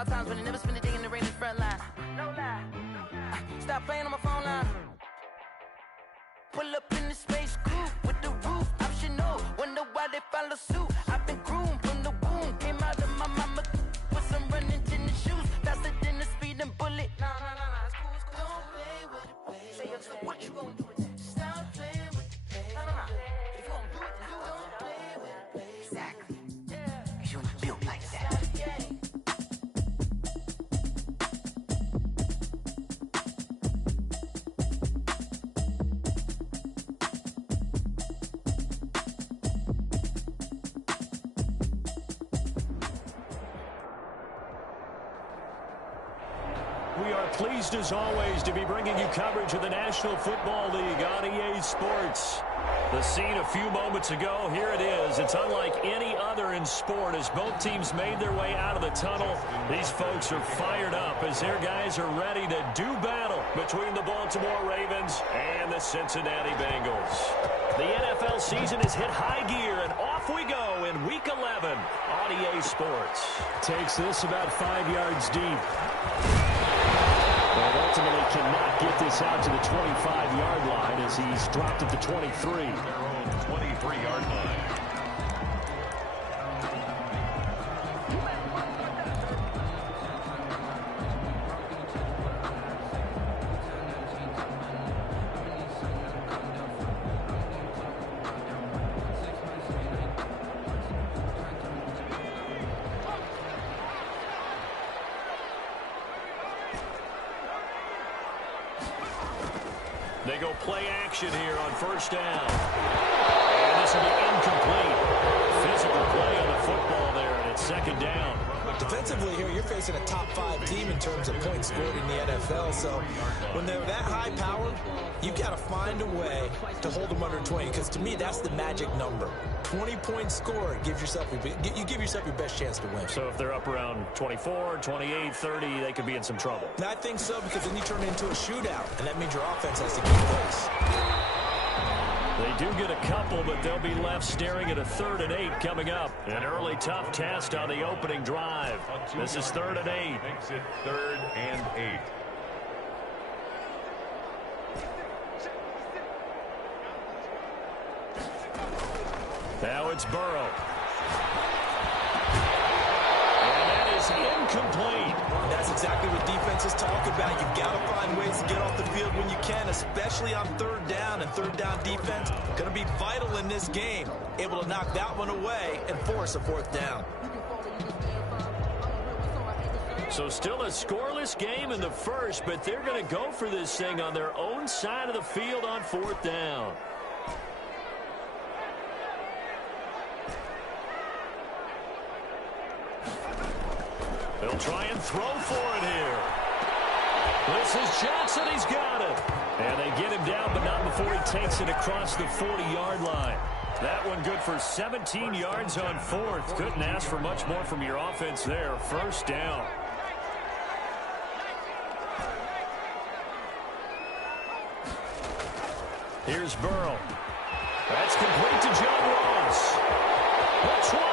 hard times, but I never spend a day in the rain in the front line. No lie. Stop playing on my phone line. Pull up in the space coupe with the roof optional. Wonder why they follow suit. I've been groomed from the womb. Came out of my mama with some running tennis shoes. Faster than the speeding bullet. Nah, it's cool, it's cool. Don't play with it, baby. Say, so what you gonna do with that? Stop playing with it, baby. Nah. If you gonna do it, then do it. Don't play with it, baby. Exactly. Yeah. Cause you ain't built like that. We are pleased, as always, to be bringing you coverage of the National Football League on EA Sports. The scene a few moments ago, here it is. It's unlike any other in sport as both teams made their way out of the tunnel. These folks are fired up as their guys are ready to do battle between the Baltimore Ravens and the Cincinnati Bengals. The NFL season has hit high gear, and off we go in Week 11 on EA Sports. Takes this about 5 yards deep. But ultimately cannot get this out to the 25-yard line as he's dropped at the 23. Their own 23-yard line. They go play action here on first down. And this will be incomplete. Physical play on the football there, and it's second down. Defensively here, you're facing a top-5 team in terms of points scored in the NFL. So when they're that high-powered, you got to find a way to hold them under 20. Because to me, that's the magic number. 20 points scored, you give yourself your best chance to win. So if they're up around 24, 28, 30, they could be in some trouble. And I think so, because then you turn it into a shootout, and that means your offense has to keep pace. They do get a couple, but they'll be left staring at a 3rd and 8 coming up. An early tough test on the opening drive. This is 3rd and 8. Makes it 3rd and 8. Now it's Burrow. And that is incomplete. That's exactly what defenses talk about. You've got to find ways to get off the field when you can, especially on 3rd down. And 3rd down defense going to be vital in this game. Able to knock that one away and force a 4th down. So still a scoreless game in the first, but they're going to go for this thing on their own side of the field on 4th down. They'll try and throw for it here. This is Johnson. He's got it. And they get him down, but not before he takes it across the 40-yard line. That one good for 17 yards on 4th. Couldn't ask for much more from your offense there. First down. Here's Burrow. That's complete to John Ross. The 20,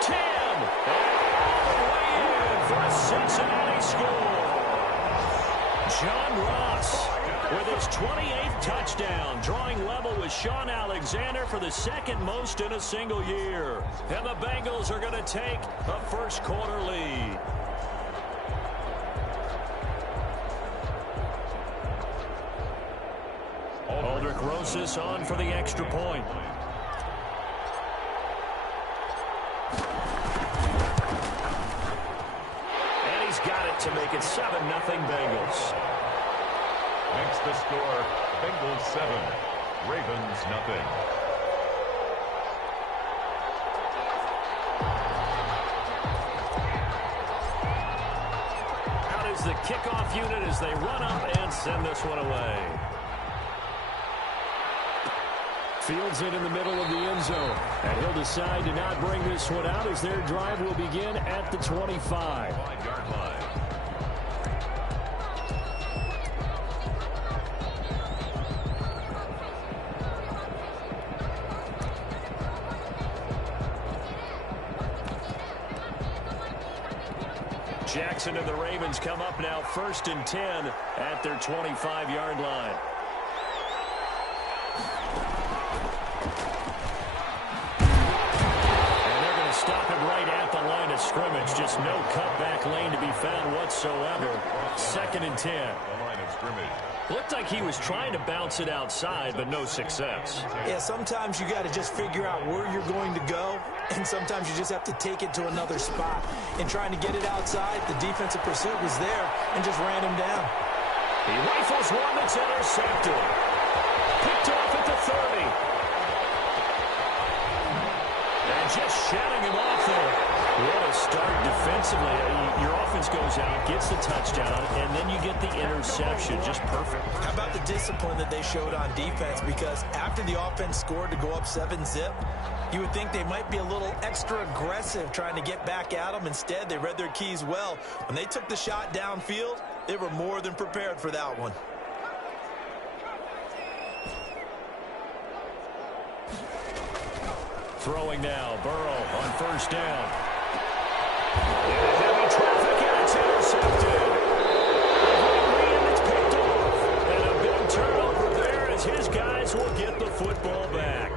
10, for a Cincinnati score. John Ross with his 28th touchdown, drawing level with Sean Alexander for the 2nd most in a single year. And the Bengals are going to take a first-quarter lead. Aldrich Rosas on for the extra point. Got it to make it 7-0 Bengals. Makes the score Bengals 7, Ravens nothing. Out is the kickoff unit as they run up and send this one away. Fields it in the middle of the end zone. And he'll decide to not bring this one out as their drive will begin at the 25. 5-yard line. Jackson and the Ravens come up now 1st and 10 at their 25-yard line. And they're going to stop it right at the line of scrimmage. Just no cutback lane to be found whatsoever. 2nd and 10. The line of scrimmage. Looked like he was trying to bounce it outside, but no success. Yeah, sometimes you got to just figure out where you're going to go, and sometimes you just have to take it to another spot. In trying to get it outside, the defensive pursuit was there and just ran him down. He rifles one that's intercepted. Picked off at the 30. And just shutting him off there. What a start defensively. Your offense goes out, gets the touchdown, and then you get the interception. Just perfect. How about the discipline that they showed on defense? Because after the offense scored to go up 7-zip, you would think they might be a little extra aggressive trying to get back at them. Instead, they read their keys well. When they took the shot downfield, they were more than prepared for that one. Throwing now, Burrow on 1st down. Heavy traffic, and it's intercepted. And it's picked off. And a big turnover there as his guys will get the football back.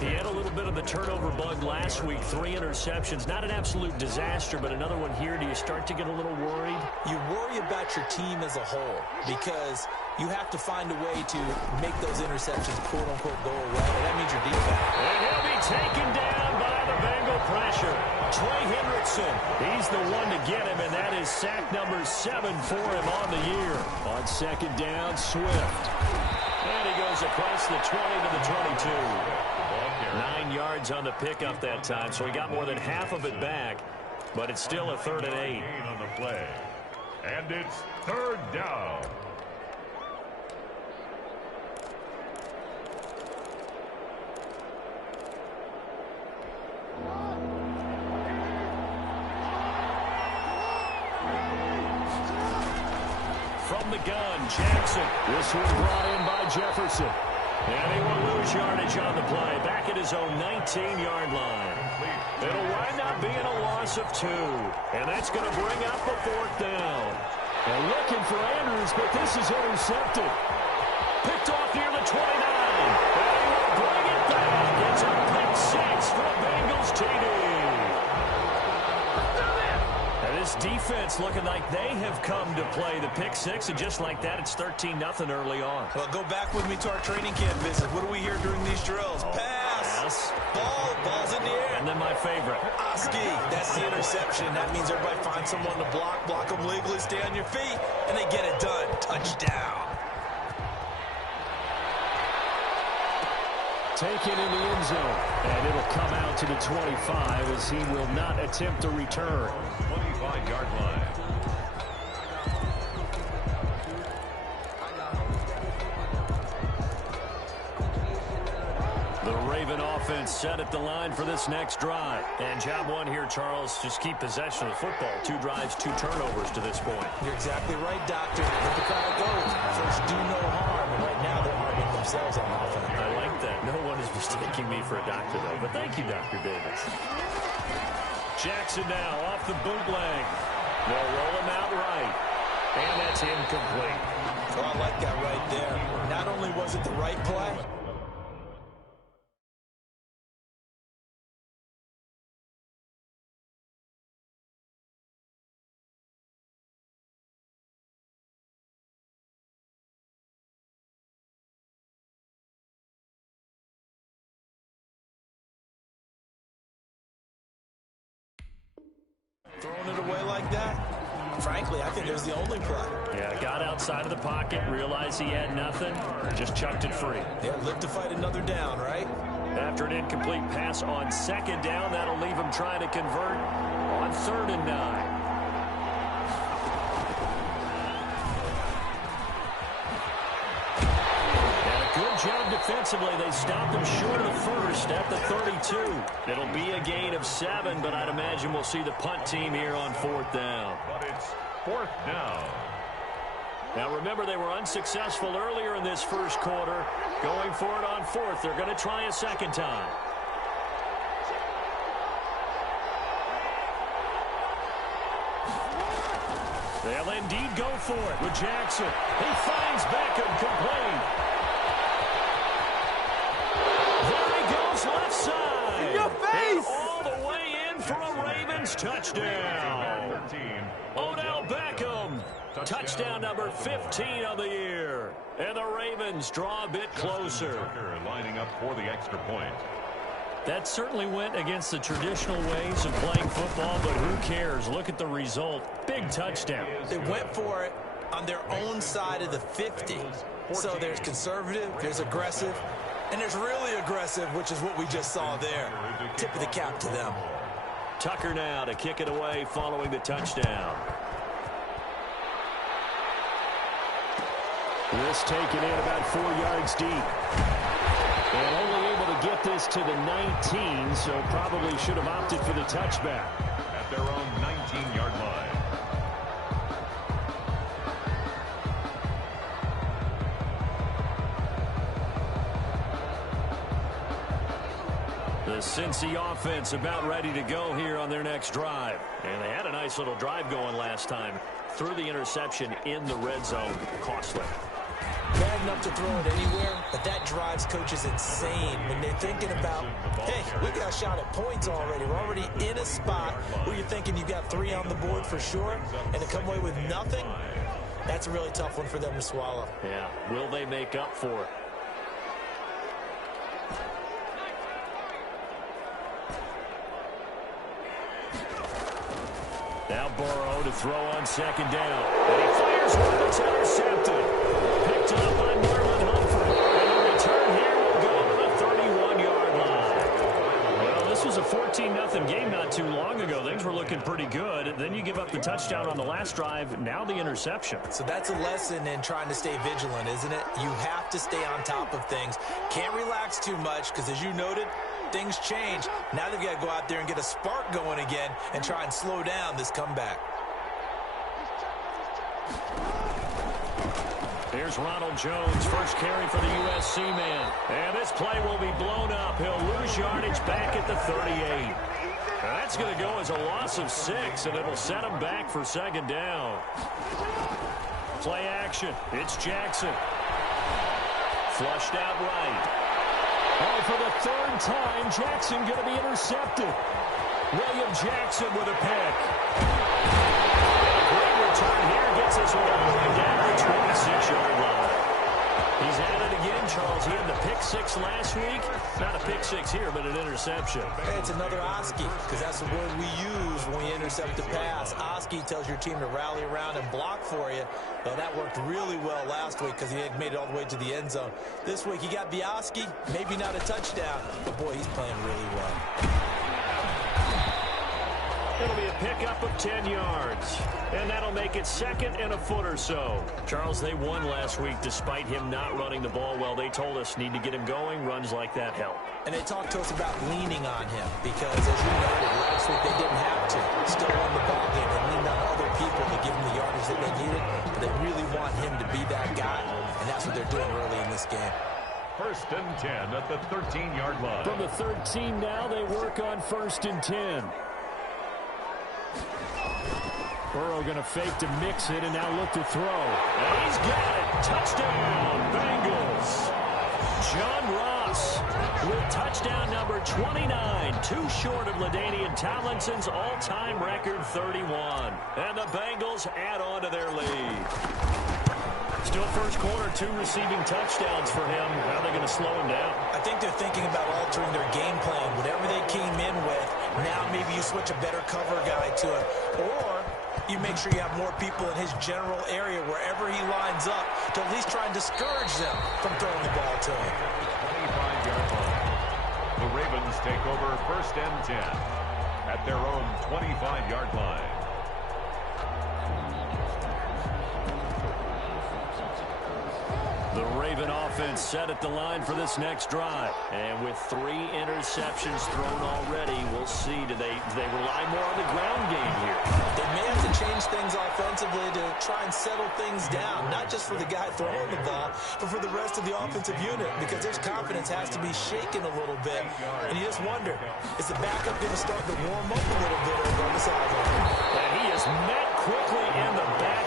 He had a little bit of the turnover bug last week, 3 interceptions. Not an absolute disaster, but another one here. Do you start to get a little worried? You worry about your team as a whole because you have to find a way to make those interceptions, quote-unquote, go away. And that means your defense. And he'll be taken down by the Bengal pressure. Trey Hendrickson, he's the one to get him, and that is sack number 7 for him on the year. On 2nd down, Swift. And he goes across the 20 to the 22. 9 yards on the pickup that time, so he got more than half of it back, but it's still a 3rd and 8. On the play. And it's 3rd down. From the gun, Jackson. This one brought in by Jefferson. And he will lose yardage on the play. Back at his own 19-yard line. It'll wind up being a loss of 2. And that's going to bring up a 4th down. And looking for Andrews, but this is intercepted. Picked off near the 29. And he will bring it back. It's a pick 6 for the Bengals TD. This defense looking like they have come to play the pick 6, and just like that, it's 13-0 early on. Well, go back with me to our training camp visit. What do we hear during these drills? Pass. Ball's in the air. And then my favorite. Oski. That's the interception. That means everybody finds someone to block them legally, stay on your feet, and they get it done. Touchdown. Taken in the end zone. And it'll come out to the 25 as he will not attempt a return. 25-yard line. The Raven offense set at the line for this next drive. And job one here, Charles, just keep possession of the football. 2 drives, 2 turnovers to this point. You're exactly right, Doctor. Look at how it goes. First, do no harm. And right now, they're harming themselves on offense. I like that. No one is mistaking me for a doctor, though. But thank you, Dr. Davis. Jackson now off the bootleg. They'll roll him out right. And that's incomplete. Oh, I like that right there. Not only was it the right play, throwing it away like that, frankly, I think it was the only play. Yeah, got outside of the pocket, realized he had nothing, just chucked it free. Yeah, live to fight another down, right? After an incomplete pass on 2nd down, that'll leave him trying to convert on 3rd and 9. Good job defensively. They stopped him short of the first at the 32. It'll be a gain of 7, but I'd imagine we'll see the punt team here on 4th down. But it's 4th down. Now remember, they were unsuccessful earlier in this first quarter. Going for it on 4th. They're going to try a 2nd time. They'll indeed go for it with Jackson. He finds Beckham complete. There he goes left side. In your face! And all the way in for a Ravens touchdown. Odell Beckham. Touchdown number 15 of the year. And the Ravens draw a bit closer. Lining up for the extra point. That certainly went against the traditional ways of playing football, but who cares? Look at the result. Big touchdown. They went for it on their own side of the 50. So there's conservative, there's aggressive, and there's really aggressive, which is what we just saw there. Tip of the cap to them. Tucker now to kick it away following the touchdown. This taken in about 4 yards deep. And only able to get this to the 19, so probably should have opted for the touchback. At their own 19-yard line. The Cincy offense about ready to go here on their next drive. And they had a nice little drive going last time. Threw the interception in the red zone. Costly. Bad enough to throw it anywhere, but that drives coaches insane when they're thinking about, hey, we got a shot at points already. We're already in a spot where you're thinking you got 3 on the board for sure, and to come away with nothing, that's a really tough one for them to swallow. Yeah, will they make up for it? Now Burrow to throw on second down. And he fires one that's intercepted. Picked up by Marlon Humphrey. And the return here will go to the 31-yard line. Well, this was a 14-0 game not too long ago. Things were looking pretty good. Then you give up the touchdown on the last drive. Now the interception. So that's a lesson in trying to stay vigilant, isn't it? You have to stay on top of things. Can't relax too much because, as you noted, things change. Now they've got to go out there and get a spark going again and try and slow down this comeback. Here's Ronald Jones, first carry for the USC man. And this play will be blown up. He'll lose yardage back at the 38. That's going to go as a loss of 6, and it'll set him back for second down. Play action. It's Jackson. Flushed out right. Oh, for the 3rd time, Jackson going to be intercepted. William Jackson with a pick. Great return here. Gets us all the way down to the 26-yard line. He's at it again, Charles. He had the pick 6 last week. Not a pick 6 here, but an interception. Hey, it's another Oski, because that's the word we use when we intercept a pass. Oski tells your team to rally around and block for you. Well, that worked really well last week because he had made it all the way to the end zone. This week, he got the Oski, maybe not a touchdown, but boy, he's playing really well. It'll be a pickup of 10 yards. And that'll make it 2nd and a foot or so. Charles, they won last week despite him not running the ball well. They told us need to get him going. Runs like that help. And they talked to us about leaning on him because, as you noted, last week they didn't have to. Still won the ball game. They leaned on other people to give them the yardage that they needed. But they really want him to be that guy, and that's what they're doing early in this game. 1st and 10 at the 13-yard line. From the 13 now, they work on 1st and 10. Burrow going to fake to mix it and now look to throw. And he's got it. Touchdown, Bengals. John Ross with touchdown number 29. Too short of LaDainian Tomlinson's all-time record 31. And the Bengals add on to their lead. Still first quarter, 2 receiving touchdowns for him. How are they going to slow him down? I think they're thinking about altering their game plan. Whatever they came in with, now maybe you switch a better cover guy to him. Or you make sure you have more people in his general area wherever he lines up to at least try and discourage them from throwing the ball to him. 25-yard line. The Ravens take over 1st and 10 at their own 25-yard line. The Raven offense set at the line for this next drive. And with 3 interceptions thrown already, we'll see. Do they rely more on the ground game here? They may have to change things offensively to try and settle things down, not just for the guy throwing the ball, but for the rest of the offensive unit, because their confidence has to be shaken a little bit. And you just wonder, is the backup going to start to warm up a little bit over on the sideline? And he is met quickly in the back.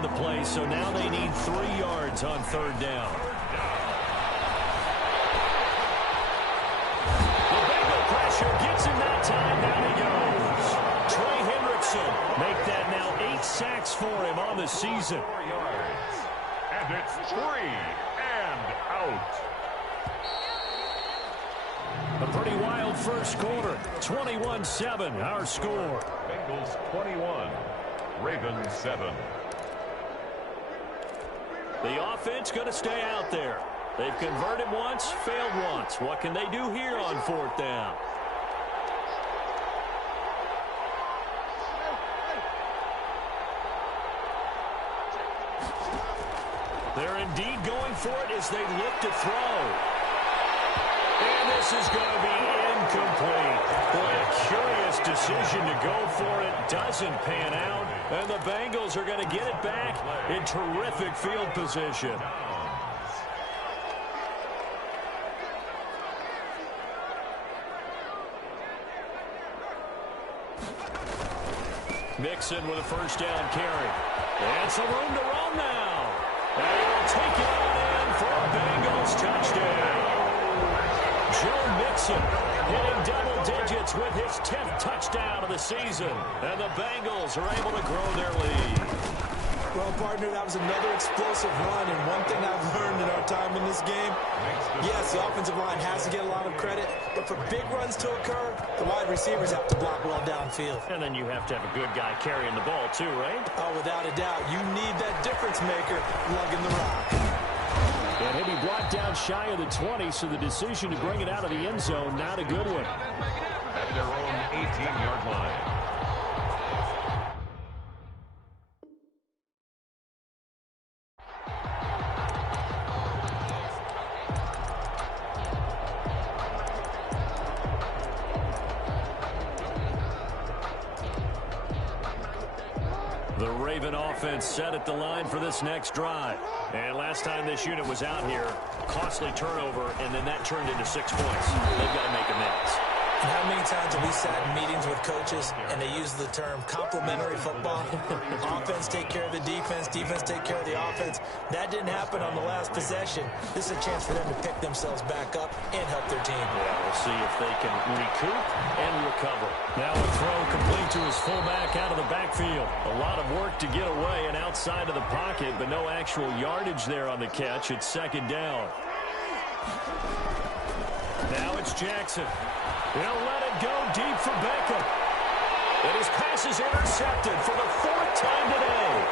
on the play, so now they need 3 yards on 3rd down. The Bengal pressure gets him that time. Down he goes. Trey Hendrickson make that now 8 sacks for him on the season. 4 yards. And it's 3 and out. A pretty wild first quarter. 21-7, our score. Bengals 21, Ravens 7. The offense going to stay out there. They've converted once, failed once. What can they do here on 4th down? They're indeed going for it as they look to throw. And this is going to be incomplete. Boy, a curious decision to go for it. Doesn't pan out. And the Bengals are going to get it back in terrific field position. Mixon with a 1st down carry. And some room to run now. And he'll take it on in for a Bengals touchdown. Joe Mixon hitting double digits with his 10th touchdown of the season. And the Bengals are able to grow their lead. Well, partner, that was another explosive run, and one thing I've learned in our time in this game, yes, the offensive line has to get a lot of credit, but for big runs to occur, the wide receivers have to block well downfield. And then you have to have a good guy carrying the ball too, right? Oh, without a doubt. You need that difference maker lugging the rock. And he'll be brought down shy of the 20, so the decision to bring it out of the end zone, not a good one. At their own 18-yard line. The Raven offense set at the line for this next drive. And last time this unit was out here, costly turnover, and then that turned into 6 points. They've got to make amends. And how many times have we sat in meetings with coaches and they use the term complementary football? Offense take care of the defense, defense take care of the offense. That didn't happen on the last possession. This is a chance for them to pick themselves back up and help their team. Yeah, we'll see if they can recoup and recover. Now a throw complete to his fullback out of the backfield. A lot of work to get away and outside of the pocket, but no actual yardage there on the catch. It's 2nd down. Now it's Jackson. He'll let it go deep for Beckham. And his pass is intercepted for the 4th time today.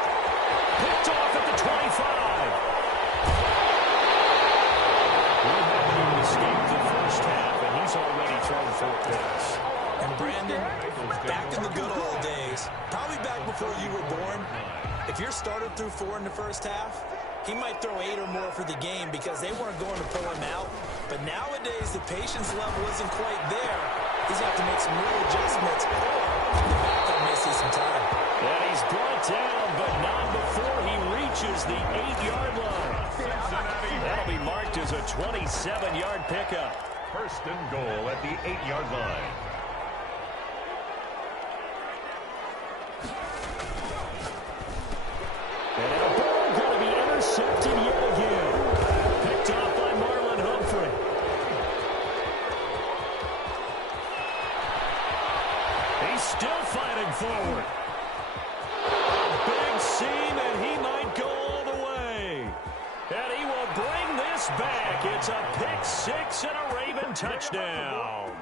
Picked off at the 25. He hadn't even escaped the first half, and he's already thrown 4 picks. And Brandon, back in the good old days, probably back before you were born, if your starter threw 4 in the first half, he might throw 8 or more for the game because they weren't going to pull him out. But nowadays, the patience level isn't quite there. He's going to have to make some real adjustments, or the backup may see some time. And he's brought down, but not before he reaches the 8-yard line. That'll be marked as a 27-yard pickup. 1st and goal at the 8-yard line. And a ball going to be intercepted yet again. Picked off by Marlon Humphrey. He's still fighting forward. A big seam, and he might go all the way. And he will bring this back. It's a pick 6 and a Raven touchdown.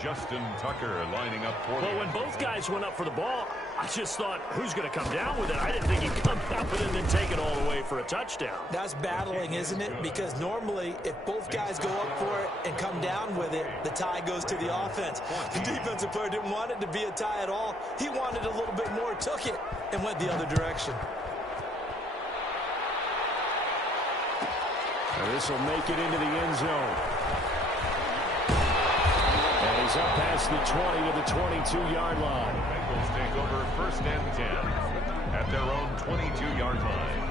Justin Tucker lining up for Well, when both guys went up for the ball, I just thought, who's going to come down with it? I didn't think he'd come down with it and then take it all the way for a touchdown. That's battling, isn't it? Because normally, if both guys go up for it and come down with it, the tie goes to the offense. The defensive player didn't want it to be a tie at all. He wanted a little bit more, took it, and went the other direction. And this will make it into the end zone. And he's up past the 20 to the 22-yard line. Bengals take over 1st and 10 at their own 22-yard line.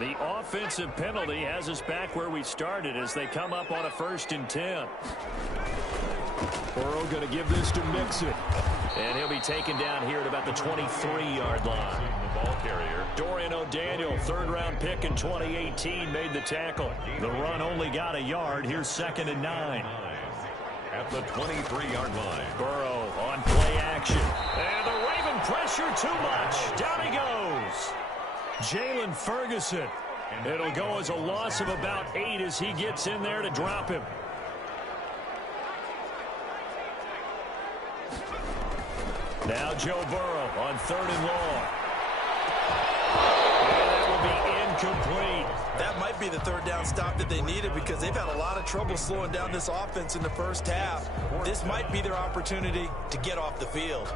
And the offensive penalty has us back where we started as they come up on a 1st and 10. Burrow going to give this to Mixon. And he'll be taken down here at about the 23-yard line. The ball carrier. Dorian O'Daniel, 3rd-round pick in 2018, made the tackle. The run only got a yard. Here's 2nd and 9. At the 23-yard line. Burrow on play action. And the Raven pressure too much. Down he goes. Jalen Ferguson. It'll go as a loss of about 8 as he gets in there to drop him. Now Joe Burrow on 3rd and long. And that will be incomplete. That might be the 3rd down stop that they needed because they've had a lot of trouble slowing down this offense in the first half. This might be their opportunity to get off the field.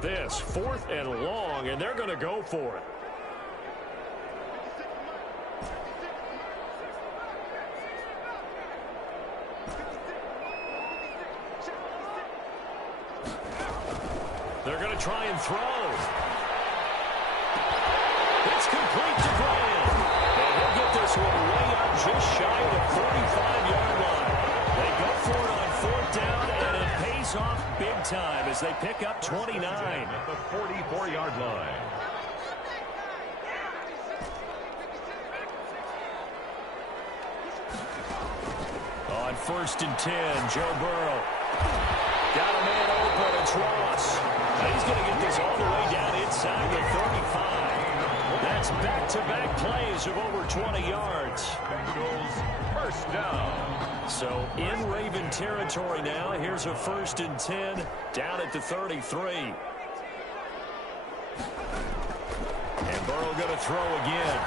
This 4th and long, and they're going to go for it. They're going to try and throw. It's complete to Bryant. And he'll get this one way up just shy of the 45-yard line. They go for it on 4th down, and it pays off big time as they pick up 29. At the 44-yard line. On 1st and 10, Joe Burrow. Got a man open, it's Ross. Now he's going to get this all the way down inside the 35. That's back-to-back plays of over 20 yards. Bengals 1st down. So in Raven territory now. Here's a 1st and 10 down at the 33. And Burrow going to throw again.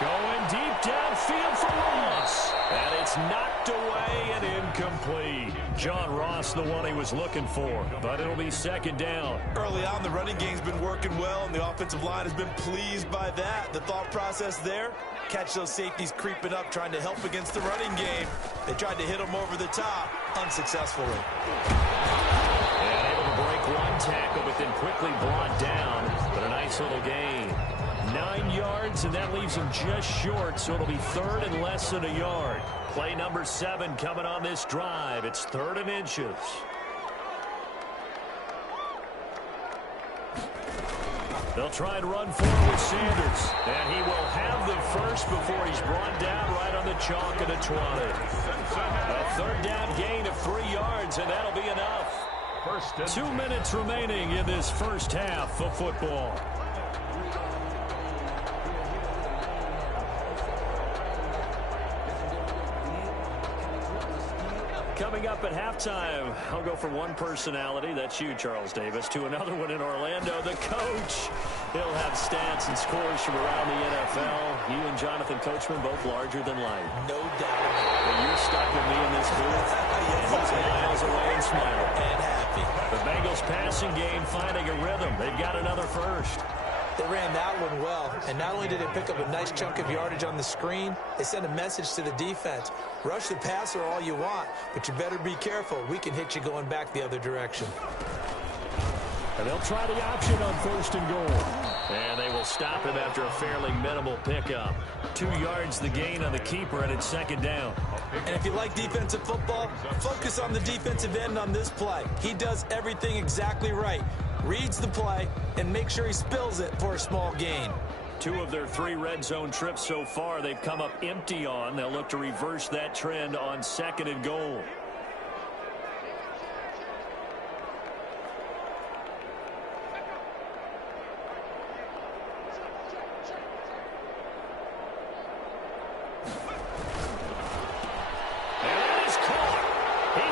Going deep downfield for Ross. And it's knocked away and incomplete. John Ross, the one he was looking for. But it'll be 2nd down. Early on, the running game's been working well, and the offensive line has been pleased by that. The thought process there, catch those safeties creeping up, trying to help against the running game. They tried to hit them over the top, unsuccessfully. And able to break one tackle, but then quickly brought down. But a nice little gain. 9 yards, and that leaves him just short, so it'll be 3rd and less than a yard. Play number 7 coming on this drive. It's 3rd and inches. They'll try and run forward with Sanders. And he will have the first before he's brought down right on the chalk at the 20. A 3rd down gain of 3 yards, and that'll be enough. 2 minutes remaining in this first half of football. Coming up at halftime, I'll go from one personality, that's you, Charles Davis, to another one in Orlando, the coach. He'll have stats and scores from around the NFL. You and Jonathan Coachman both larger than life. No doubt. But you're stuck with me in this booth. And he's miles away and smiling. And happy. The Bengals passing game finding a rhythm. They've got another first. They ran that one well, and not only did they pick up a nice chunk of yardage on the screen, they sent a message to the defense. Rush the passer all you want, but you better be careful. We can hit you going back the other direction. And they'll try the option on 1st and goal. And they will stop him after a fairly minimal pickup. 2 yards the gain on the keeper, and it's 2nd down. And if you like defensive football, focus on the defensive end on this play. He does everything exactly right. Reads the play and make sure he spills it for a small gain. 2 of their 3 red zone trips so far they've come up empty on. They'll look to reverse that trend on 2nd and goal.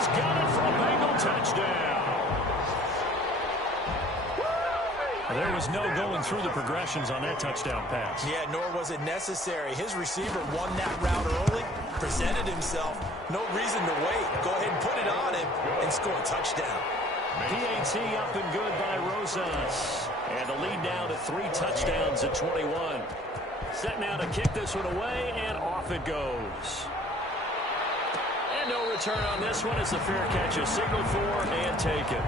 He's got it for a Bengal touchdown. There was no going through the progressions on that touchdown pass. Yeah, nor was it necessary. His receiver won that route early, presented himself. No reason to wait. Go ahead and put it on him and score a touchdown. PAT up and good by Rosas. And the lead now to 3 touchdowns at 21. Set now to kick this one away, and off it goes. And no return on this one. It's a fair catch, a signal for and taken.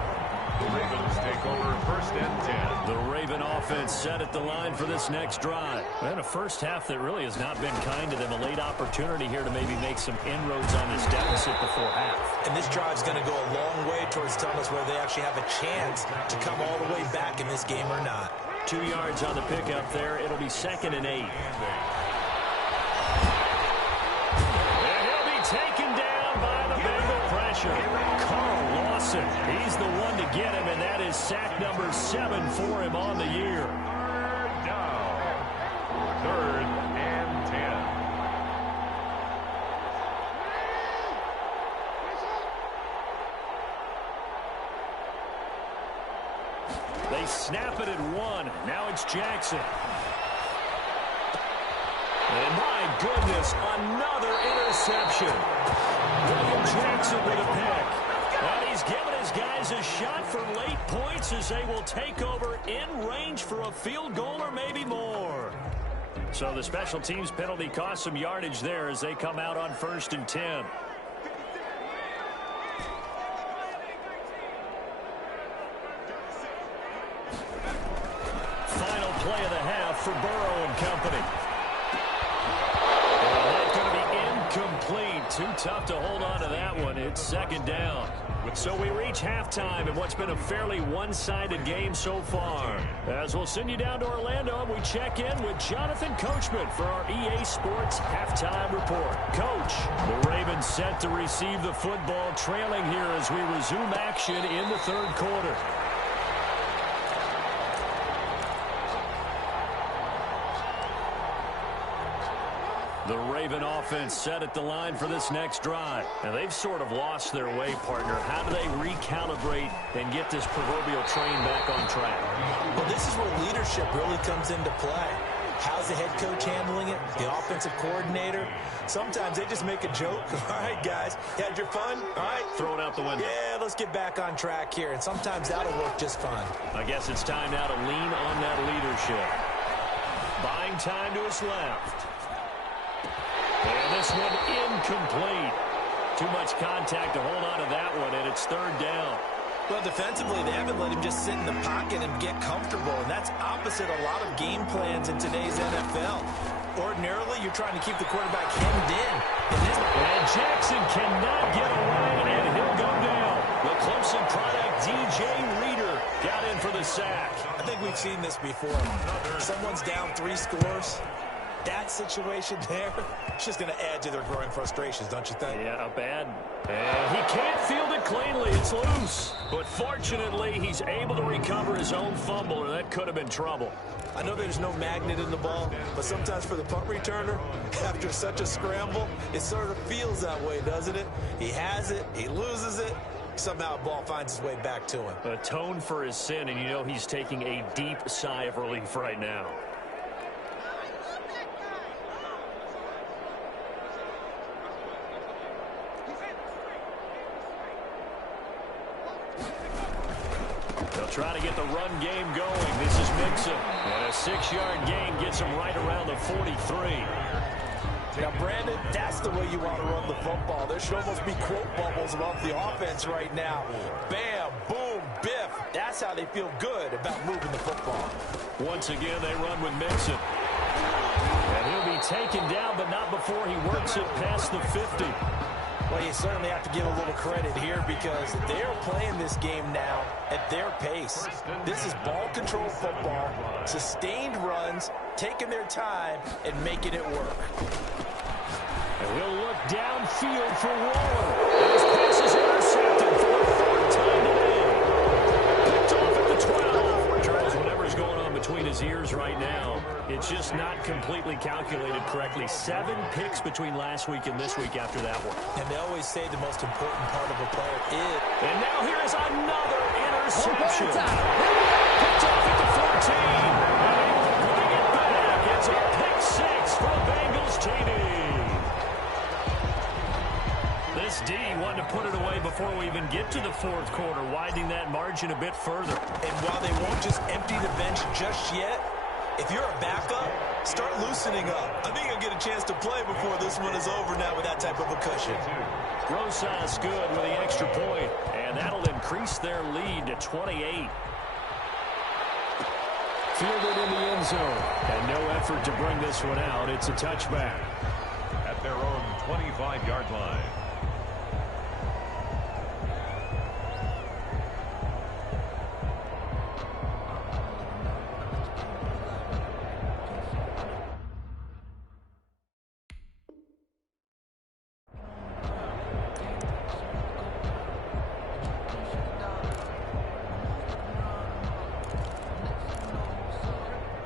The Ravens take over 1st and 10. The Raven offense set at the line for this next drive. And a first half that really has not been kind to them. A late opportunity here to maybe make some inroads on this deficit before half. And this drive's going to go a long way towards telling us whether they actually have a chance to come all the way back in this game or not. 2 yards on the pickup there. It'll be 2nd and 8. And he'll be taken down by the Bengal pressure. Carl Lawson, he's the one to get him, and that is sack number 7 for him on the year. 3rd down. 3rd and 10. They snap it at 1. Now it's Jackson. And my goodness, another interception. William Jackson with a pick. And he's given his guys a shot for late points as they will take over in range for a field goal or maybe more. So the special teams penalty cost some yardage there as they come out on 1st and 10. Final play of the half for Burrow and company. And that's going to be incomplete. Too tough to hold on to that one. It's 2nd down. So we reach halftime in what's been a fairly one-sided game so far. As we'll send you down to Orlando, and we check in with Jonathan Coachman for our EA Sports Halftime Report. Coach, the Ravens set to receive the football, trailing here as we resume action in the 3rd quarter. The Raven offense set at the line for this next drive. And they've sort of lost their way, partner. How do they recalibrate and get this proverbial train back on track? Well, this is where leadership really comes into play. How's the head coach handling it? The offensive coordinator? Sometimes they just make a joke. All right, guys, you had your fun? All right. Throw it out the window. Yeah, let's get back on track here. And sometimes that'll work just fine. I guess it's time now to lean on that leadership. Buying time to his left. And this one incomplete. Too much contact to hold on to that one, and it's 3rd down. Well, defensively, they haven't let him just sit in the pocket and get comfortable, and that's opposite a lot of game plans in today's NFL. Ordinarily, you're trying to keep the quarterback hemmed in. And Jackson cannot get away, and he'll go down. The Clemson product, DJ Reader, got in for the sack. I think we've seen this before. Someone's down 3 scores. That situation there, it's just going to add to their growing frustrations, don't you think? Yeah, bad. And he can't field it cleanly. It's loose. But fortunately, he's able to recover his own fumble, or that could have been trouble. I know there's no magnet in the ball, but sometimes for the punt returner, after such a scramble, it sort of feels that way, doesn't it? He has it, he loses it, somehow the ball finds its way back to him. Atone for his sin, and you know he's taking a deep sigh of relief right now. Try to get the run game going. This is Mixon. And a 6-yard gain gets him right around the 43. Now, Brandon, that's the way you want to run the football. There should almost be quote bubbles about the offense right now. Bam, boom, biff. That's how they feel good about moving the football. Once again, they run with Mixon. And he'll be taken down, but not before he works it past the 50. Well, you certainly have to give a little credit here because they're playing this game now at their pace. This is ball control football, sustained runs, taking their time, and making it work. And we'll look downfield for Waller. And his pass is intercepted for the 4th time today. Picked off at the 12. Charles, whatever's going on between between his ears right now. It's just not completely calculated correctly. 7 picks between last week and this week after that one. And they always say the most important part of a player is... And now here is another interception. Picked off at the 14. And he will bring it back. It's a pick 6 for the Bengals TD. This D wanted to put it away before we even get to the fourth quarter, widening that margin a bit further. And while they won't just empty the bench just yet, if you're a backup, start loosening up. I think you'll get a chance to play before this one is over now with that type of a cushion. Rosas good with the extra point, and that'll increase their lead to 28. Fielded in the end zone, and no effort to bring this one out. It's a touchback. At their own 25-yard line.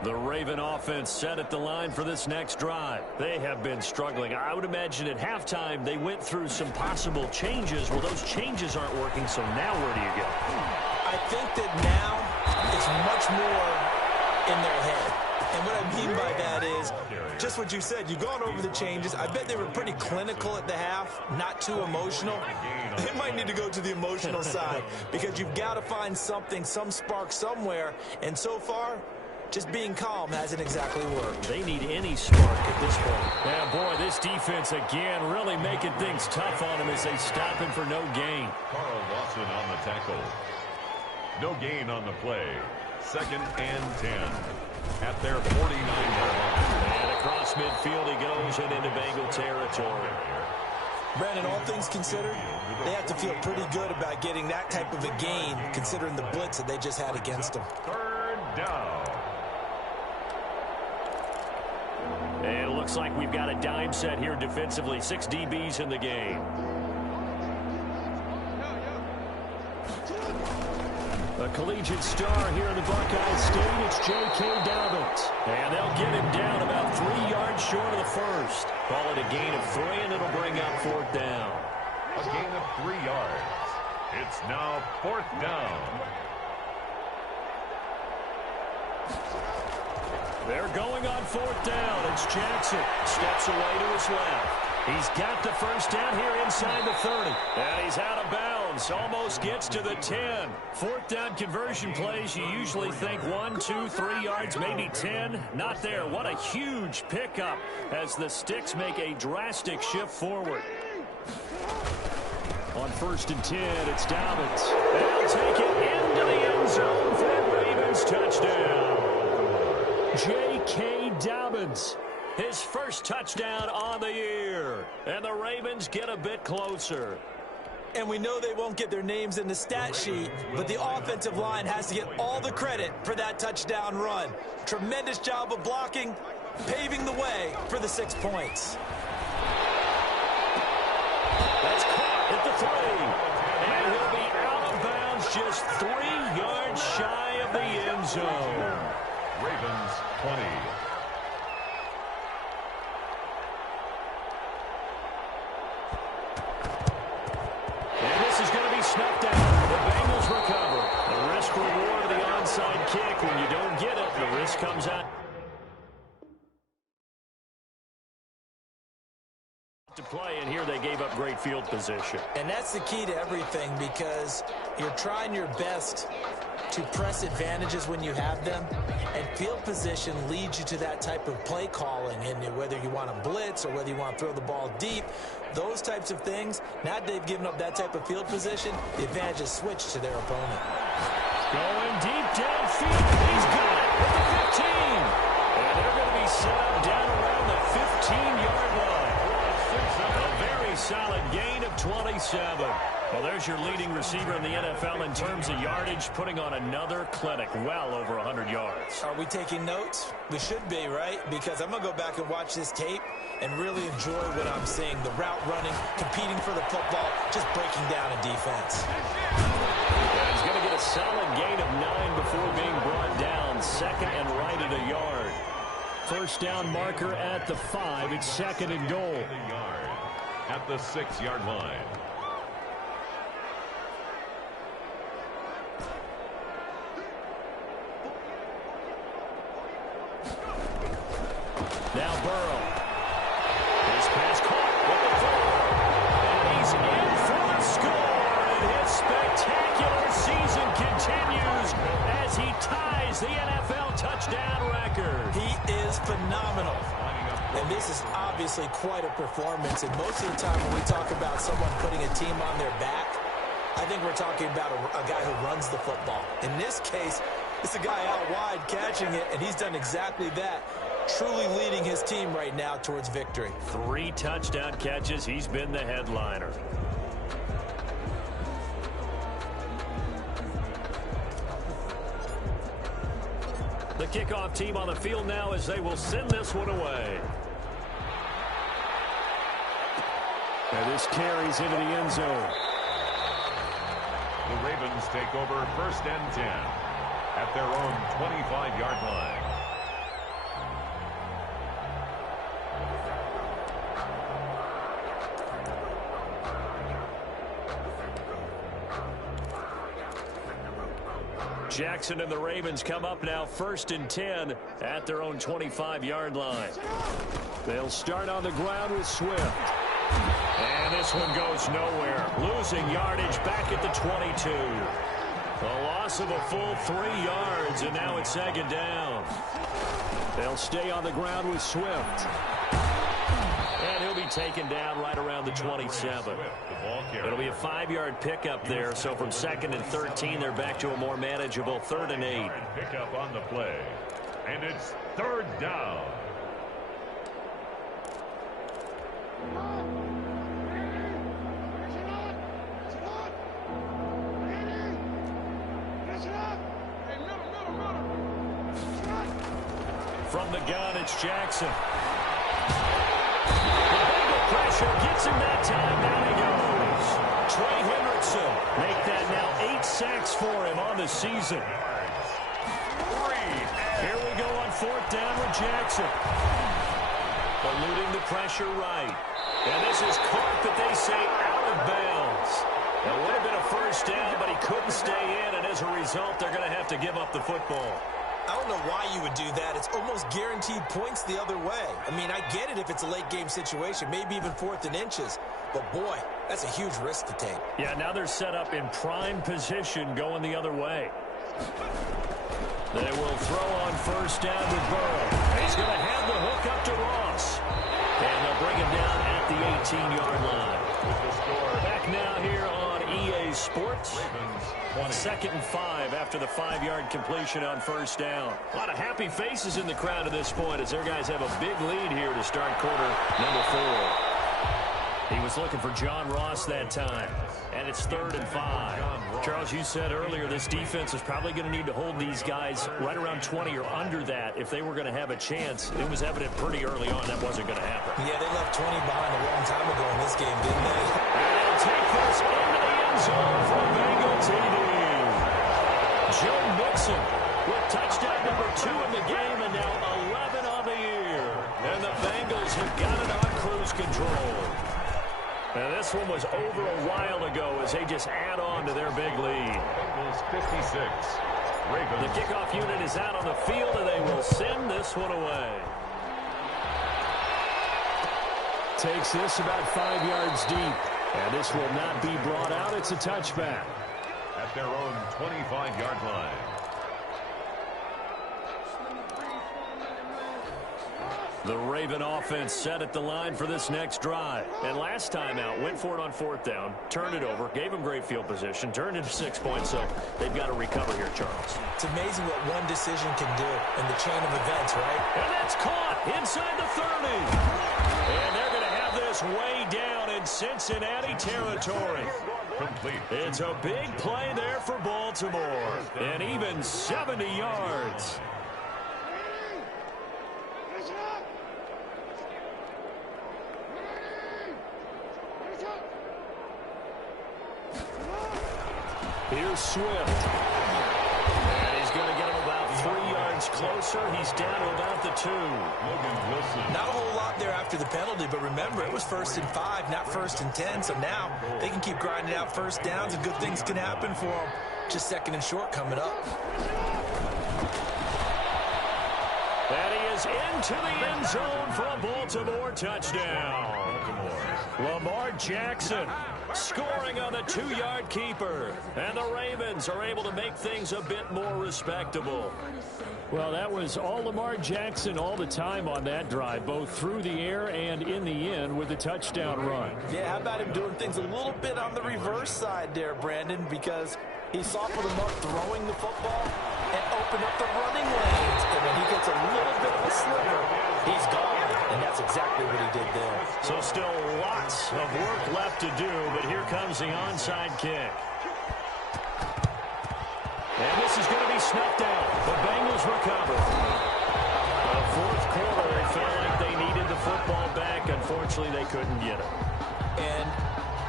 The Raven offense set at the line for this next drive. They have been struggling. I would imagine at halftime they went through some possible changes. Well, those changes aren't working, so now where do you go? I think that now it's much more in their head. And what I mean by that is just what you said. You've gone over the changes. I bet they were pretty clinical at the half, not too emotional. They might need to go to the emotional side because you've got to find something, some spark somewhere. And so far, just being calm hasn't exactly worked. They need any spark at this point. Yeah, boy, this defense again really making things tough on him as they stop him for no gain. Carl Lawson on the tackle. No gain on the play. 2nd and 10 at their 49-yard line. And across midfield he goes and into Bengal territory. Brandon, all things considered, they have to feel pretty good about getting that type of a gain considering the blitz that they just had against them. 3rd down. And it looks like we've got a dime set here defensively. 6 DBs in the game. A collegiate star here in the Buckeye State. It's J.K. Dobbins. And they'll get him down about 3 yards short of the first. Call it a gain of 3, and it'll bring up 4th down. A gain of 3 yards. It's now 4th down. They're going on 4th down. It's Jackson. Steps away to his left. He's got the first down here inside the 30. And he's out of bounds. Almost gets to the 10. 4th down conversion plays, you usually think 1, 2, 3 yards, maybe 10. Not there. What a huge pickup as the Sticks make a drastic shift forward. On 1st and 10, it's Dobbins. They'll take it into the end zone for a Ravens touchdown. J.K. Dobbins, his first touchdown on the year. And the Ravens get a bit closer. And we know they won't get their names in the stat sheet, but the offensive line has to get all the credit for that touchdown run. Tremendous job of blocking, paving the way for the 6 points. That's caught at the 3. And he'll be out of bounds just 3 yards shy of the end zone. Ravens 20. And this is going to be snuffed out. The Bengals recover. The risk reward of the onside kick. When you don't get it, the risk comes out to play, and here they gave up great field position. And that's the key to everything because you're trying your best to press advantages when you have them, and field position leads you to that type of play calling, and whether you want to blitz or whether you want to throw the ball deep, those types of things, now that they've given up that type of field position, the advantage is switched to their opponent. Going deep downfield, he's got it at the 15. And they're going to be set up down around the 15-yard line. A very solid gain of 27. Well, there's your leading receiver in the NFL in terms of yardage, putting on another clinic, well over 100 yards. Are we taking notes? We should be, right? Because I'm going to go back and watch this tape, and really enjoy what I'm seeing. The route running, competing for the football, just breaking down a defense. Yeah, he's going to get a solid gain of 9 before being brought down. Second and right at a yard. First down marker at the 5. It's second and goal. At the 6-yard line. Now Burrow. His pass caught with the throw. And he's in for the score. And his spectacular season continues as he ties the NFL touchdown record. He is phenomenal. And this is obviously quite a performance. And most of the time when we talk about someone putting a team on their back, I think we're talking about a guy who runs the football. In this case, it's a guy out wide catching it, and he's done exactly that. Truly leading his team right now towards victory. 3 touchdown catches. He's been the headliner. The kickoff team on the field now as they will send this one away. And this carries into the end zone. The Ravens take over first and 10 at their own 25-yard line. Jackson and the Ravens come up now first and 10 at their own 25-yard line. They'll start on the ground with Swift. And this one goes nowhere. Losing yardage back at the 22. A loss of a full 3 yards, and now it's second down. They'll stay on the ground with Swift. And he'll be taken down right around the 27. It'll be a 5-yard pickup there, so from second and 13, they're back to a more manageable 3rd and 8. Pickup on the play, and it's 3rd down. From the gun, it's Jackson. Pressure gets him that time. Down he goes. Trey Hendrickson make that now 8 sacks for him on the season. Here we go on 4th down with Jackson. Eluding the pressure right. And this is caught, but they say out of bounds. That would have been a first down, but he couldn't stay in, and as a result, they're going to have to give up the football. I don't know why you would do that. It's almost guaranteed points the other way. I mean, I get it if it's a late game situation, maybe even 4th and inches. But, boy, that's a huge risk to take. Yeah, now they're set up in prime position going the other way. They will throw on first down with Burrow. He's going to have the hook up to Ross. And they'll bring him down at the 18-yard line. With the score back now here on EA Sports. 2nd and 5 after the 5-yard completion on first down. A lot of happy faces in the crowd at this point as their guys have a big lead here to start quarter number 4. He was looking for John Ross that time. And it's 3rd and 5. Charles, you said earlier this defense is probably going to need to hold these guys right around 20 or under that if they were going to have a chance. It was evident pretty early on that wasn't going to happen. Yeah, they left 20 behind a long time ago in this game, didn't they? And they'll take this into the end zone for a Bengal TD. Joe Mixon with touchdown number 2 in the game and now 11 on the year. And the Bengals have got it on cruise control. And this one was over a while ago as they just add on to their big lead. Bengals 56. Ravens. The kickoff unit is out on the field, and they will send this one away. Takes this about 5 yards deep. And this will not be brought out. It's a touchback. At their own 25-yard line. The Raven offense set at the line for this next drive. And last time out, went for it on 4th down, turned it over, gave them great field position, turned into 6 points, so they've got to recover here, Charles. It's amazing what one decision can do in the chain of events, right? And that's caught inside the 30. And they're going to have this way down in Cincinnati territory. Complete. It's a big play there for Baltimore. And even 70 yards. Here's Swift. And he's going to get him about 3 yards closer. He's down to about the 2. Not a whole lot there after the penalty, but remember, it was 1st and 5, not 1st and 10. So now they can keep grinding out first downs, and good things can happen for them. Just 2nd and short coming up. And he is into the end zone for a Baltimore touchdown. Lamar Jackson scoring on the 2-yard keeper. And the Ravens are able to make things a bit more respectable. Well, that was all Lamar Jackson all the time on that drive, both through the air and in the end with the touchdown run. Yeah, how about him doing things a little bit on the reverse side there, Brandon, because he softened him up throwing the football and opened up the running lanes. And when he gets a little bit of a sliver, he's gone. And that's exactly what he did there. So still lots of work left to do, but here comes the onside kick. And this is going to be snuffed out. The Bengals recover. The 4th quarter, they felt like they needed the football back. Unfortunately, they couldn't get it. And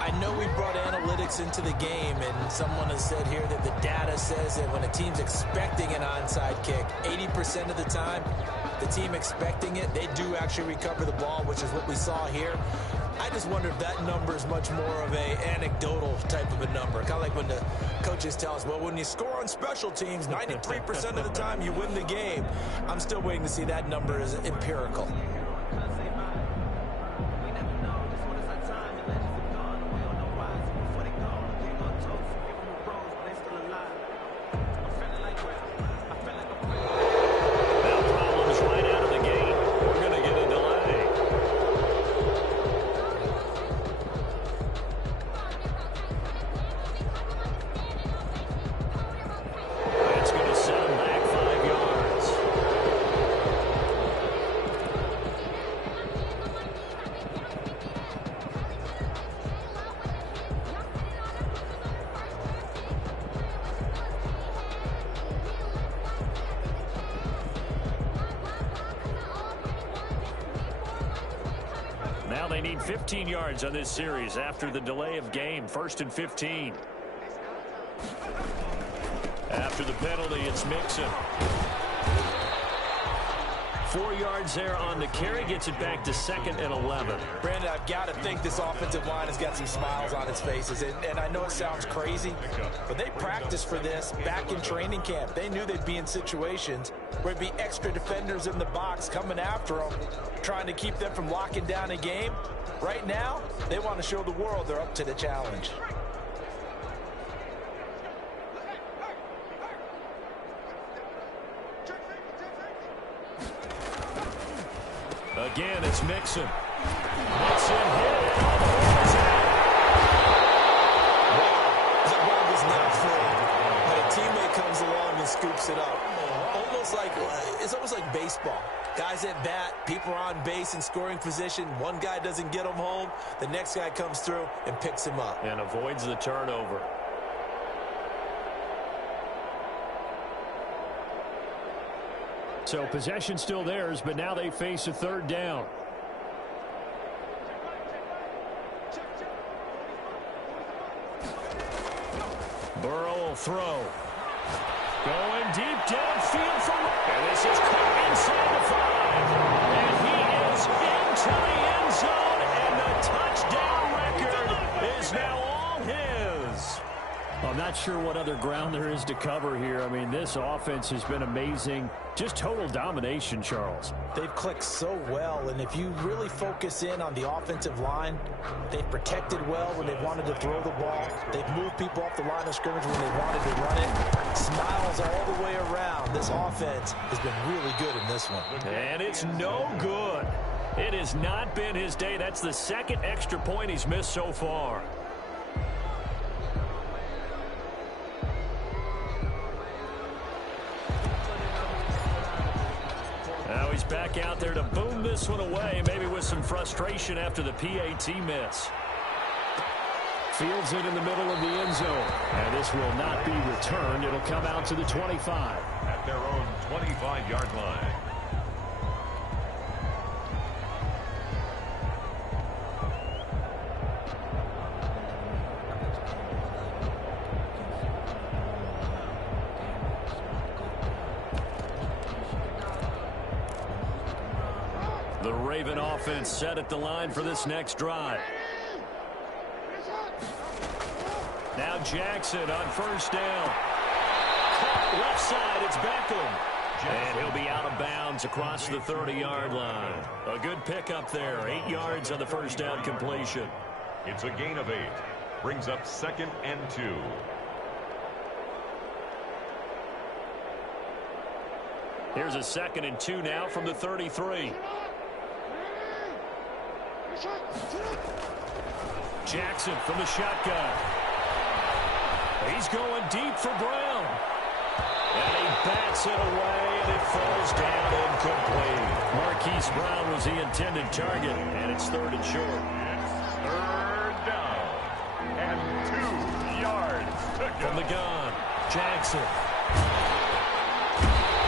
I know we brought analytics into the game, and someone has said here that the data says that when a team's expecting an onside kick, 80% of the time, the team expecting it, they do actually recover the ball, which is what we saw here. I just wonder if that number is much more of a anecdotal type of a number. Kind of like when the coaches tell us, well, when you score on special teams, 93% of the time you win the game. I'm still waiting to see that number as empirical. Now they need 15 yards on this series after the delay of game. 1st and 15. After the penalty, it's Mixon. 4 yards there on the carry. Gets it back to 2nd and 11. Brandon, I've got to think this offensive line has got some smiles on its faces. And I know it sounds crazy, but they practiced for this back in training camp. They knew they'd be in situations where there'd be extra defenders in the box coming after them, trying to keep them from locking down a game. Right now, they want to show the world they're up to the challenge. Again, it's Mixon. Mixon hit. The ball was not free, but a teammate comes along and scoops it up. It's almost like baseball. Guys at bat, people are on base in scoring position. One guy doesn't get him home. The next guy comes through and picks him up. And avoids the turnover. So possession still theirs, but now they face a 3rd down. Burrow will throw. Going deep downfield from... And this is caught inside the 5. And he is into the end zone, and the touchdown record is now all his. I'm not sure what other ground there is to cover here. I mean, this offense has been amazing. Just total domination, Charles. They've clicked so well, and if you really focus in on the offensive line, they've protected well when they've wanted to throw the ball. They've moved people off the line of scrimmage when they wanted to run it. Smiles all the way around. This offense has been really good in this one. And it's no good. It has not been his day. That's the 2nd extra point he's missed so far. Now he's back out there to boom this one away, maybe with some frustration after the PAT miss. Fields it in the middle of the end zone. And this will not be returned. It'll come out to the 25. At their own 25-yard line. Raven offense set at the line for this next drive. Now Jackson on first down. Caught left side, it's Beckham. And he'll be out of bounds across the 30-yard line. A good pickup there. 8 yards on the first down completion. It's a gain of 8. Brings up 2nd and 2. Here's a 2nd and 2 now from the 33. Jackson from the shotgun. He's going deep for Brown. And he bats it away, and it falls down incomplete. Marquise Brown was the intended target, and it's 3rd and short. It's 3rd down and 2 yards to go. From the gun, Jackson.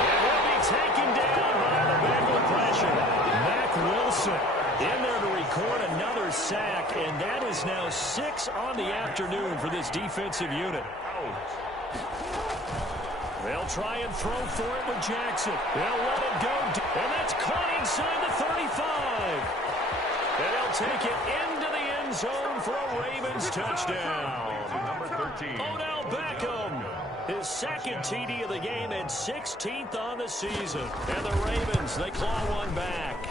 And he'll be taken down by the Bengal pressure. Mac Wilson in there to record another sack, and that is now 6 on the afternoon for this defensive unit. They'll try and throw for it with Jackson. They'll let it go. And that's caught inside the 35. And they'll take it into the end zone for a Ravens touchdown. Number 13. Odell Beckham, his 2nd TD of the game and 16th on the season. And the Ravens, they claw one back.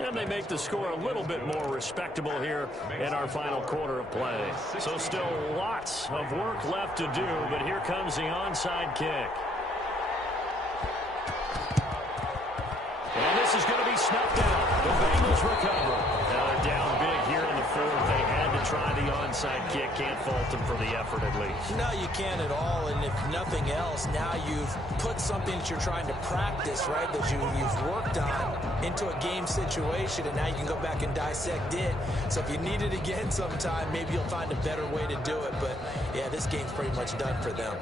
And they make the score a little bit more respectable here in our final quarter of play. So still lots of work left to do, but here comes the onside kick. And this is going to be snuffed out. The Bengals recover. Now they're down big here in the 4th. They had to try the onside kick. Can't fault them for the effort at least. No, you can't at all. And if nothing else, now you've put something that you're trying to practice, right, that you've worked on into a game situation, and now you can go back and dissect it. So if you need it again sometime, maybe you'll find a better way to do it. But, yeah, this game's pretty much done for them.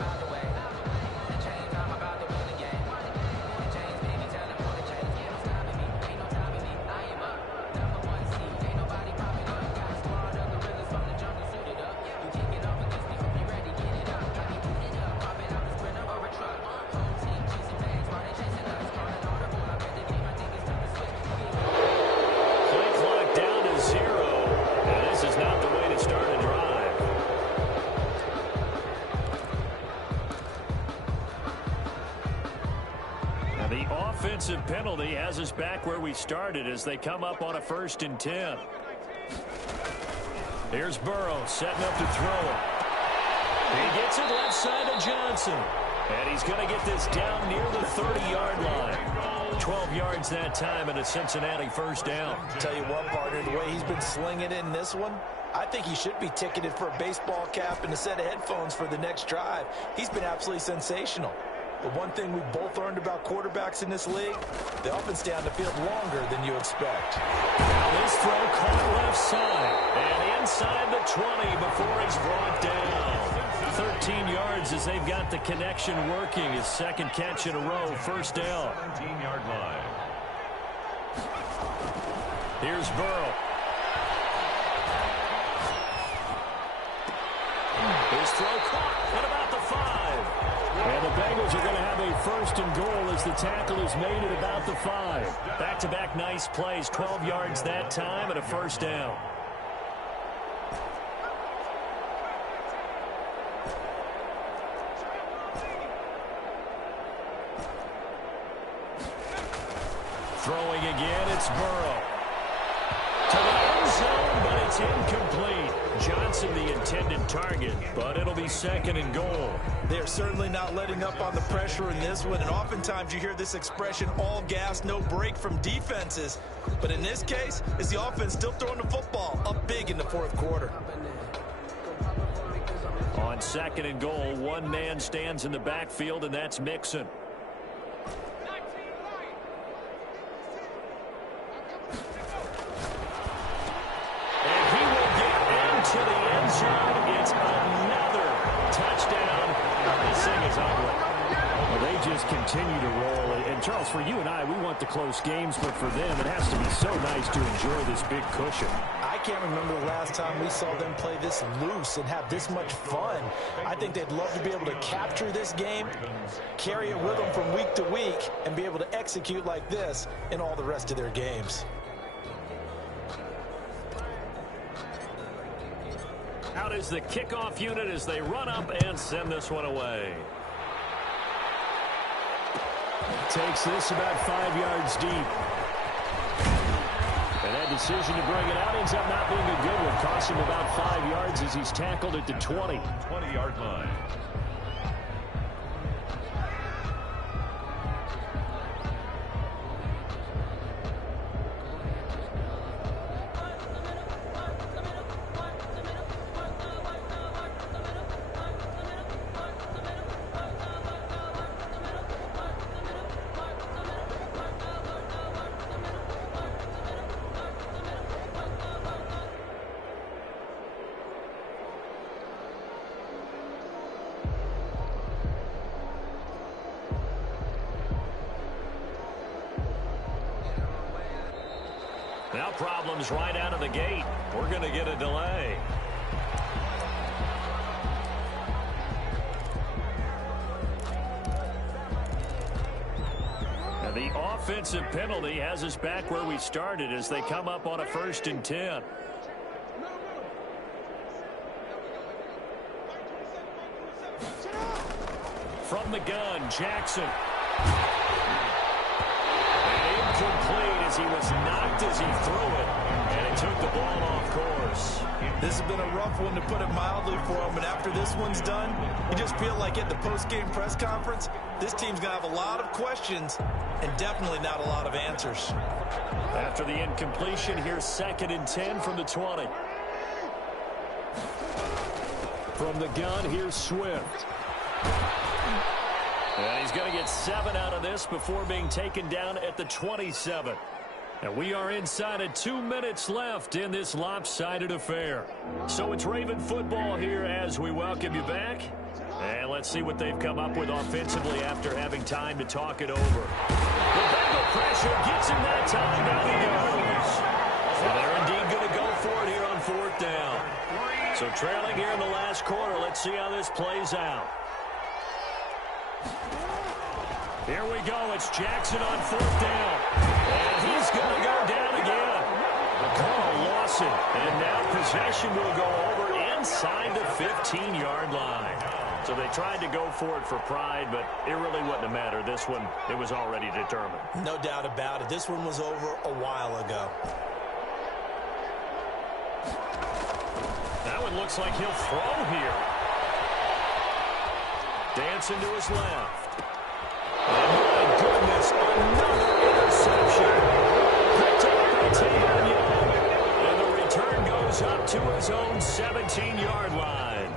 Penalty has us back where we started as they come up on a 1st and 10. Here's Burrow setting up to throw it. He gets it left side to Johnson. And he's going to get this down near the 30-yard line. 12 yards that time and a Cincinnati 1st down. Tell you what, partner, the way he's been slinging it in this one, I think he should be ticketed for a baseball cap and a set of headphones for the next drive. He's been absolutely sensational. But one thing we've both learned about quarterbacks in this league, they often stay on the field longer than you expect. Now this throw caught left side and inside the 20 before he's brought down. 13 yards as they've got the connection working. His 2nd catch in a row, 1st down. 17-yard line. Here's Burrow. His throw caught at about the 5. And the Bengals are going to have a 1st and goal as the tackle is made at about the 5. Back-to-back nice plays, 12 yards that time and a 1st down. Throwing again, it's Burrow. To the end zone, but it's incomplete. Johnson the intended target, but it'll be 2nd and goal. They're certainly not letting up on the pressure in this one, and oftentimes you hear this expression, all gas, no break from defenses. But in this case, it's the offense still throwing the football up big in the 4th quarter. On 2nd and goal, one man stands in the backfield, and that's Mixon. To the end zone, it's another touchdown. This thing is ugly. Well, they just continue to roll. And Charles, for you and I, we want the close games, but for them, it has to be so nice to enjoy this big cushion. I can't remember the last time we saw them play this loose and have this much fun. I think they'd love to be able to capture this game, carry it with them from week to week, and be able to execute like this in all the rest of their games. Out is the kickoff unit as they run up and send this one away. Takes this about 5 yards deep. And that decision to bring it out ends up not being a good one. Cost him about 5 yards as he's tackled at the 20. 20-yard line. Now problems right out of the gate. We're going to get a delay. And the offensive penalty has us back where we started as they come up on a 1st and 10. From the gun, Jackson. Incomplete as he was knocked as he threw it, and it took the ball off course. This has been a rough one, to put it mildly, for him, and after this one's done, you just feel like at the post-game press conference, this team's going to have a lot of questions and definitely not a lot of answers. After the incompletion, here's 2nd and 10 from the 20. From the gun, here's Swift. And he's going to get 7 out of this before being taken down at the 27. And we are inside of 2 minutes left in this lopsided affair. So it's Raven football here as we welcome you back. And let's see what they've come up with offensively after having time to talk it over. The Bengal pressure gets him that time. Down he goes. And they're indeed going to go for it here on 4th down. So trailing here in the last quarter. Let's see how this plays out. Here we go. It's Jackson on 4th down. And he's going to go down again. Carl Lawson. And now possession will go over inside the 15-yard line. So they tried to go for it for pride, but it really wouldn't have mattered. This one, it was already determined. No doubt about it. This one was over a while ago. That one looks like he'll throw here. Dancing to his left. And my goodness, another interception. Picked up by Taylor Young. And the return goes up to his own 17-yard line.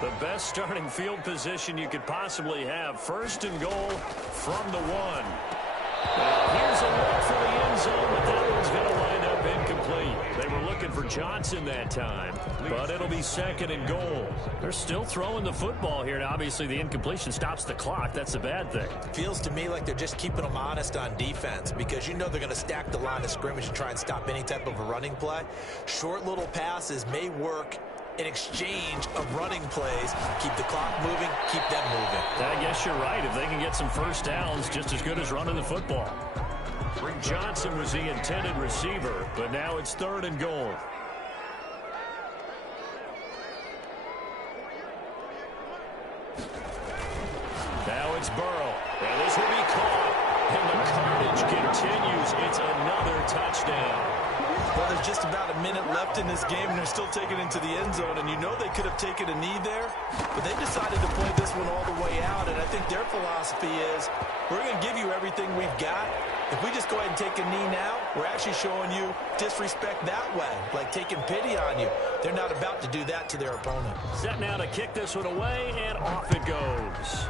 The best starting field position you could possibly have. 1st and goal from the 1. Now here's a look for the end zone, but that one's going to wind up incomplete. They were looking for Johnson that time, but it'll be 2nd and goal. They're still throwing the football here. Now, obviously, the incompletion stops the clock. That's a bad thing. Feels to me like they're just keeping them honest on defense, because you know they're going to stack the line of scrimmage and try and stop any type of a running play. Short little passes may work in exchange of running plays. Keep the clock moving, keep them moving. I guess you're right. If they can get some 1st downs, just as good as running the football. Johnson was the intended receiver, but now it's 3rd and goal. Now it's Burrow. And this will be caught. And the carnage continues. It's another touchdown. Well, there's just about a minute left in this game, and they're still taking it into the end zone. And you know they could have taken a knee there, but they decided to play this one all the way out. And I think their philosophy is, we're going to give you everything we've got. If we just go ahead and take a knee now, we're actually showing you disrespect that way, like taking pity on you. They're not about to do that to their opponent. Set now to kick this one away, and off it goes.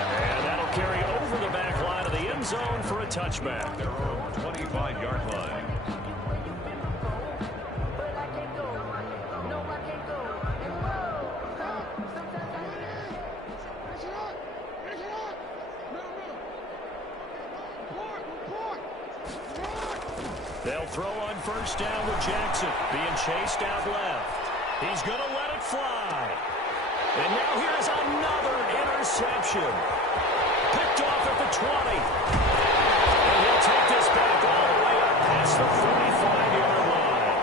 And that'll carry over the back line of the end zone for a touchback. Their own 25-yard line. throw on first down with Jackson. Being chased out left. He's going to let it fly. And now here's another interception. Picked off at the 20. And he'll take this back all the way up past the 45-yard line.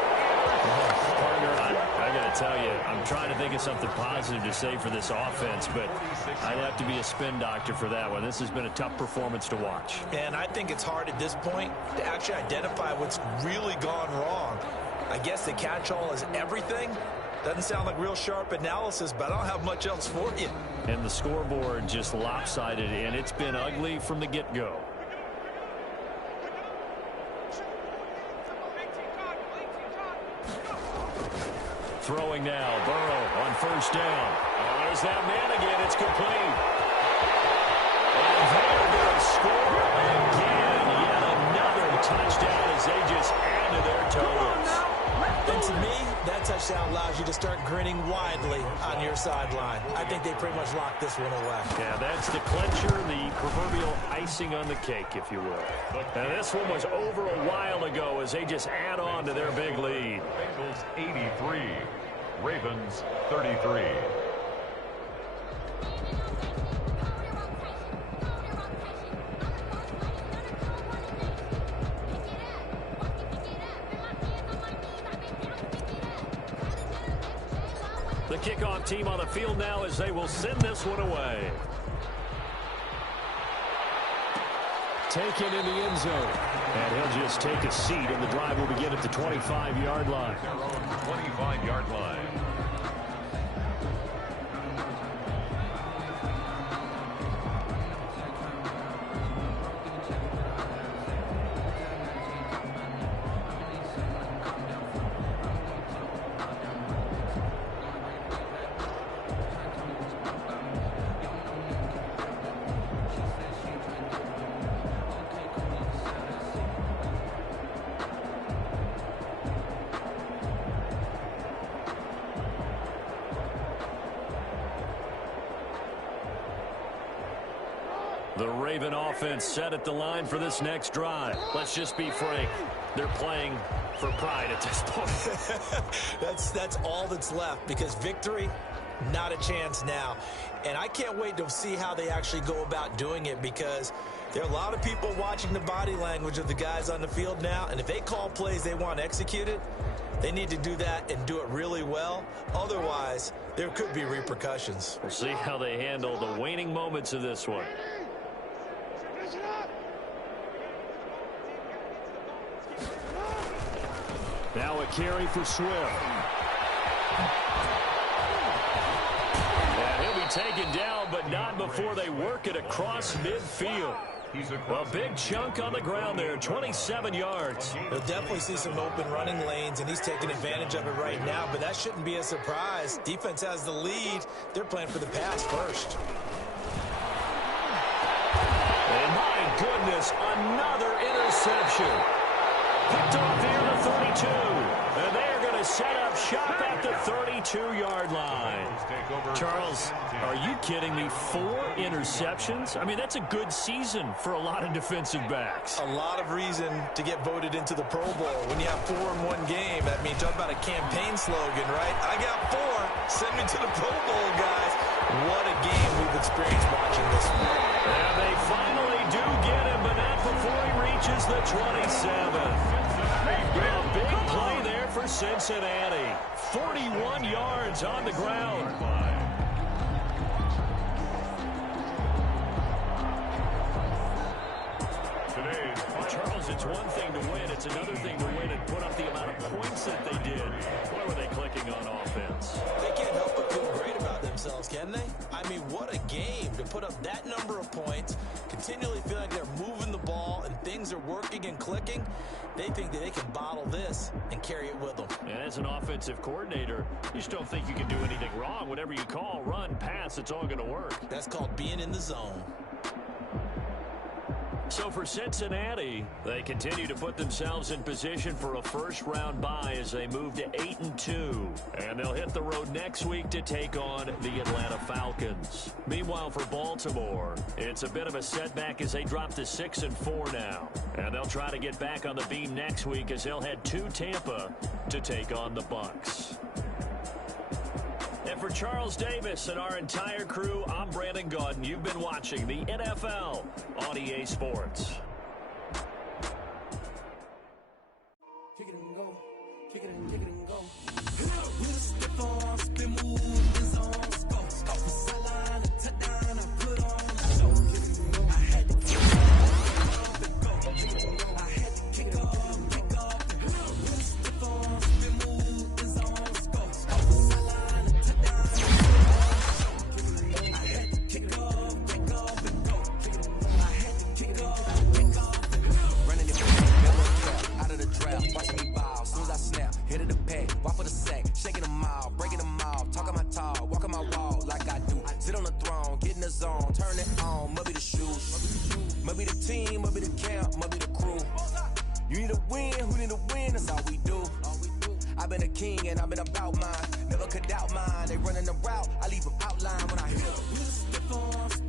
Partner, I got to tell you, I'm trying to think of something positive to say for this offense, but I'd have to be a spin doctor for that one. This has been a tough performance to watch. And I think it's hard at this point to actually identify what's really gone wrong. I guess the catch-all is everything. Doesn't sound like real sharp analysis, but I don't have much else for you. And the scoreboard just lopsided, and it's been ugly from the get-go. Throwing now, Burrow on first down. Oh, there's that man again. It's complete. And they're going to score again. Yet another touchdown as they just add to their totals. And to me, that touchdown allows you to start grinning widely on your sideline. I think they pretty much locked this one away. Yeah, that's the clincher, the proverbial icing on the cake, if you will. And this one was over a while ago as they just add on to their big lead. Bengals 83, Ravens 33. The kickoff team on the field now as they will send this one away. Taken in the end zone. And he'll just take a seat, and the drive will begin at the 25-yard line. 25-yard line. The Raven offense set at the line for this next drive. Let's just be frank. They're playing for pride at this point. That's all that's left, because victory, not a chance now. And I can't wait to see how they actually go about doing it, because there are a lot of people watching the body language of the guys on the field now, and if they call plays they want executed, they need to do that and do it really well. Otherwise, there could be repercussions. We'll see how they handle the waning moments of this one. Now a carry for Swift. And he'll be taken down, but not before they work it across midfield. A big chunk on the ground there, 27 yards. We'll definitely see some open running lanes, and he's taking advantage of it right now, but that shouldn't be a surprise. Defense has the lead. They're playing for the pass first. And my goodness, another interception. Picked off here at the 32. And they are going to set up shop at the 32-yard line. Charles, are you kidding me? 4 interceptions? I mean, that's a good season for a lot of defensive backs. A lot of reason to get voted into the Pro Bowl. When you have 4 in one game, I mean, talk about a campaign slogan, right? I got 4. Send me to the Pro Bowl, guys. What a game we've experienced watching this one. And they finally do get him, but not before he reaches the 27. A big play there for Cincinnati. 41 yards on the ground. Charles, it's one thing to win. It's another thing to win and put up the amount of points that they did. Why were they clicking on offense? They can't help but feel great about themselves, can they? I mean, what a game to put up that number of points, continually feel like they're moving the ball and things are working and clicking. They think that they can bottle this and carry it with them. And as an offensive coordinator, you just don't think you can do anything wrong. Whatever you call, run, pass, it's all going to work. That's called being in the zone. So for Cincinnati, they continue to put themselves in position for a first-round bye as they move to 8-2. And they'll hit the road next week to take on the Atlanta Falcons. Meanwhile, for Baltimore, it's a bit of a setback as they drop to 6-4 now. And they'll try to get back on the beam next week as they'll head to Tampa to take on the Bucs. And for Charles Davis and our entire crew, I'm Brandon Gaudin. You've been watching the NFL on EA Sports. Kick it and go. Kick it and go. With a stiff arm, spin move, the zones go. Off the sideline, a touchdown, I put on the show. I had to kick off and go. I had to kick off and go. With a stiff arm, spin move, the zones go. Off the sideline, a touchdown, I had to kick off and go. I had to kick off and go. Running it back, never trap, out of the draft, watch me ball. Soon as I snap, hit of the pack, walk for the sack, shaking them all, breaking them all, talking my talk, walking my wall like I do. Sit on the throne, get in the zone, turn it on, maybe the shoes, maybe the team, maybe the camp, maybe the crew. You need a win, who need a win, that's all we do. I've been a king and I've been about mine, never could doubt mine. They running the route, I leave them outline when I hit them.